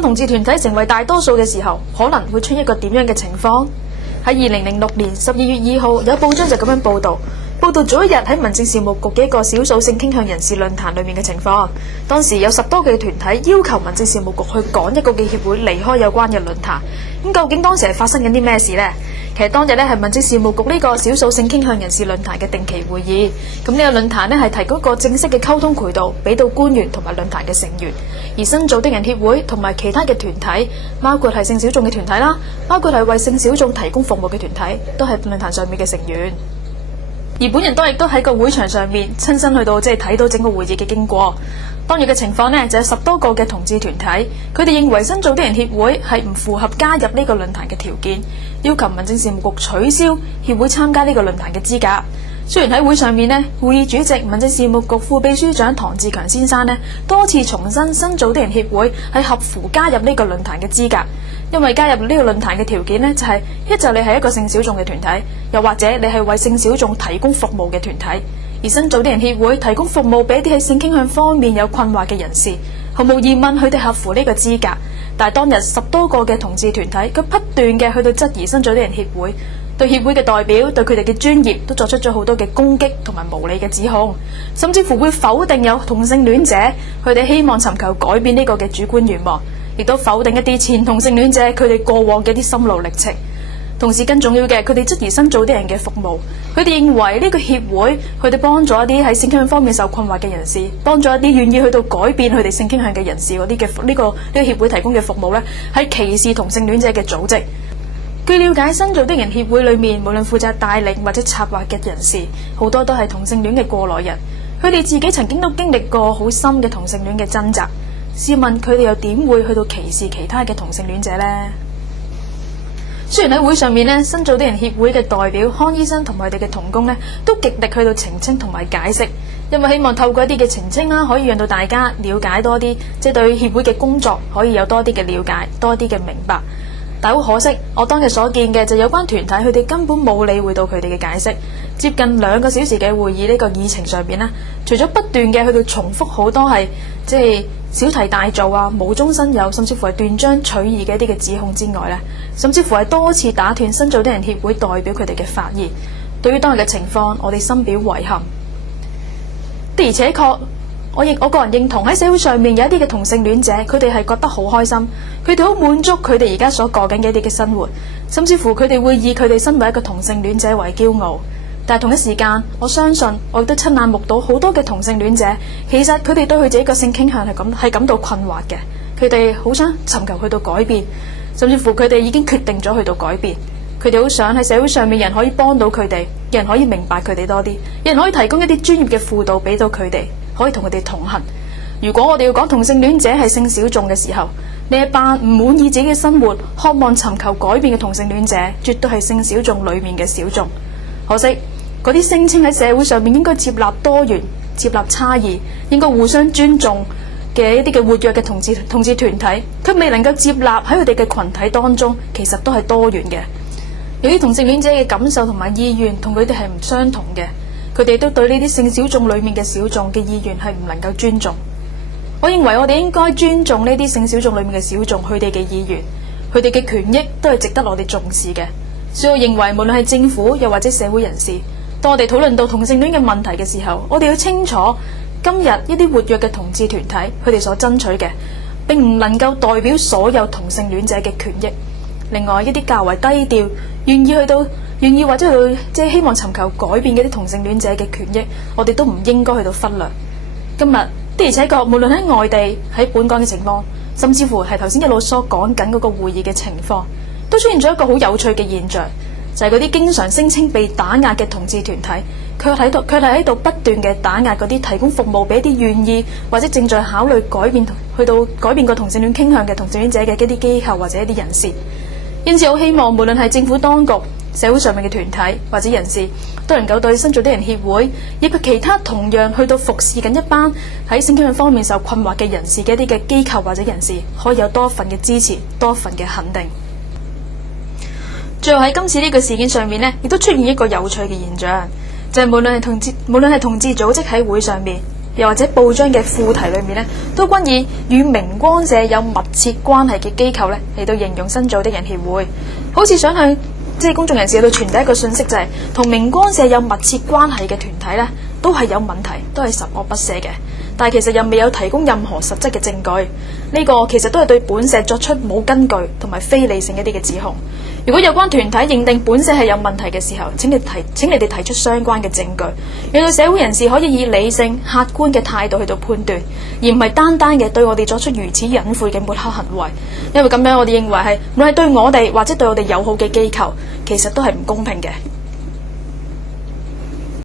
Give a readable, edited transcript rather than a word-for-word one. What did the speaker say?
當同志團體成為大多數嘅時候，可能會出現一個點樣嘅情況？喺2006年12月2號，有報章就咁樣報道咗一日喺民政事務局嘅一個少數性傾向人士論壇裏面嘅情況。當時有10多個團體要求民政事務局去趕一個嘅協會離開有關嘅論壇。咁究竟當時係發生緊啲咩事呢？其實當日咧係民政事務局呢個少數性傾向人士論壇嘅定期會議。咁呢個論壇咧係提供一個正式嘅溝通渠道俾到官員同埋論壇嘅成員。而新造的人協會同埋其他嘅團體，包括係性小眾嘅團體啦，包括係為性小眾提供服務嘅團體，都係論壇上面嘅成員。而本人當日都喺個會場上面親身去到睇到整個會議嘅經過。當日嘅情況呢，就有10多個嘅同志團體，佢哋認為新造的人協會係唔符合加入呢個論壇嘅條件，要求民政事務局取消協會參加呢個論壇嘅資格。雖然喺會上面呢，會議主席民政事務局副秘書長唐志強先生呢多次重申新造的人協會係合乎加入呢個論壇嘅資格，因為加入呢個論壇嘅條件呢，就係一就你係一個性小眾嘅團體，又或者你係為性小眾提供服務嘅團體。而新造的人協會提供服務俾一啲喺性傾向方面有困惑嘅人士，毫無疑問佢哋合乎呢個資格。但係當日10多個嘅同志團體，佢不斷嘅去到質疑新造的人協會，對協會嘅代表對佢哋嘅專業都作出咗好多嘅攻擊同埋無理嘅指控，甚至乎會否定有同性戀者佢哋希望尋求改變呢個嘅主觀願望，亦都否定一啲前同性戀者佢哋過往嘅啲心路歷程。同時更重要嘅，佢哋質疑新造的人嘅服務，佢哋認為呢個協會佢哋幫助一啲喺性傾向方面受困惑嘅人士，幫助一啲願意去到改變佢哋性傾向嘅人士嗰啲嘅呢個協會提供嘅服務呢，係歧視同性戀者嘅組織。據了解，新造的人協會裏面無論負責帶領或者策劃嘅人士，好多都係同性戀嘅過來人，佢哋自己曾經都經歷過好深嘅同性戀嘅掙扎。試問佢哋又點會去到歧視其他嘅同性戀者呢？雖然喺會上面呢，新造的人協會嘅代表康醫生同埋佢哋嘅同工呢，都極力去到澄清同埋解釋，因為希望透過一啲嘅澄清啦，可以讓到大家了解多啲，即係對協會嘅工作可以有多啲嘅了解，多啲嘅明白。但好可惜，我當日所見嘅就有關團體佢哋根本冇理會到佢哋嘅解釋。接近2個小時嘅會議呢個議程上邊呢，除咗不斷嘅去到重複好多係小題大做啊、無中生有，甚至乎係斷章取義嘅一啲嘅指控之外呢，甚至乎係多次打斷新造的人協會代表佢哋嘅發言。對於當日嘅情況，我哋深表遺憾。的而且確，我個人認同喺社會上面有一啲嘅同性戀者，佢哋係覺得好開心，佢哋好滿足佢哋而家所過緊嘅一啲嘅生活，甚至乎佢哋會以佢哋身為一個同性戀者為驕傲。但係同一時間，我相信我亦都親眼目睹好多嘅同性戀者，其實佢哋對佢自己個性傾向係感到困惑嘅，佢哋好想尋求去到改變，甚至乎佢哋已經決定咗去到改變。佢哋好想喺社會上面人可以幫到佢哋，人可以明白佢哋多啲，人可以提供一啲專業嘅輔導俾到佢哋，可以同佢哋同行。如果我哋要講同性戀者係性小眾嘅時候，呢一班唔滿意自己嘅生活，渴望尋求改變嘅同性戀者，絕對係性小眾裏面嘅小眾。可惜嗰啲聲稱喺社會上面應該接納多元、接納差異、應該互相尊重嘅一啲嘅活躍嘅同志團體，佢未能夠接納喺佢哋嘅群體當中，其實都係多元嘅。由於同性戀者嘅感受同埋意願同佢哋係唔相同嘅，佢哋都對呢啲性小眾裏面嘅小眾嘅意願係唔能夠尊重。我認為我哋應該尊重呢啲性小眾裏面嘅小眾，佢哋嘅意願，佢哋嘅權益都係值得我哋重視嘅。所以我認為無論係政府又或者社會人士，當我哋討論到同性戀嘅問題嘅時候，我哋要清楚今日一啲活躍嘅同志團體佢哋所爭取嘅並唔能夠代表所有同性戀者嘅權益。另外一啲較為低調願意或者去希望尋求改變嘅啲同性戀者嘅權益，我哋都唔應該去到忽略。今日的而且確無論喺外地喺本港嘅情況，甚至乎係頭先一路所講緊嗰個會議嘅情況，都出現咗一個好有趣嘅現象，就係嗰啲經常聲稱被打壓嘅同志團體，佢係喺度不斷嘅打壓嗰啲提供服務俾一啲願意或者正在考慮改變個同性戀傾向嘅同性戀者嘅一啲機構或者一啲人士。因此，好希望無論係政府當局、社會上面嘅團體或者人士，都能夠對新造的人協會以及其他同樣去到服侍緊一班喺性傾向方面受困惑嘅人士嘅一啲嘅機構或者人士，可以有多份嘅支持、多份嘅肯定。最後喺今次呢個事件上面呢，亦都出現一個有趣嘅現象，就係無論係同志組織喺會上面，又或者報章嘅副題裏面呢，都均以與明光社有密切關係嘅機構呢嚟到形容新造的人協會，好似想向公眾人士去到傳遞一個信息，就係同明光社有密切關係嘅團體呢，都係有問題，都係十惡不赦嘅。但係其實又未有提供任何實質嘅證據，呢個其實都係對本社作出冇根據同埋非理性一啲嘅指控。如果有關團體認定本社係有問題嘅時候，請你哋提出相關嘅證據，讓到社會人士可以以理性、客觀嘅態度去到判斷，而唔係單單嘅對我哋作出如此隱晦嘅抹黑行為。因為咁樣，我哋認為係無論係對我哋或者對我哋友好嘅機構，其實都係唔公平嘅。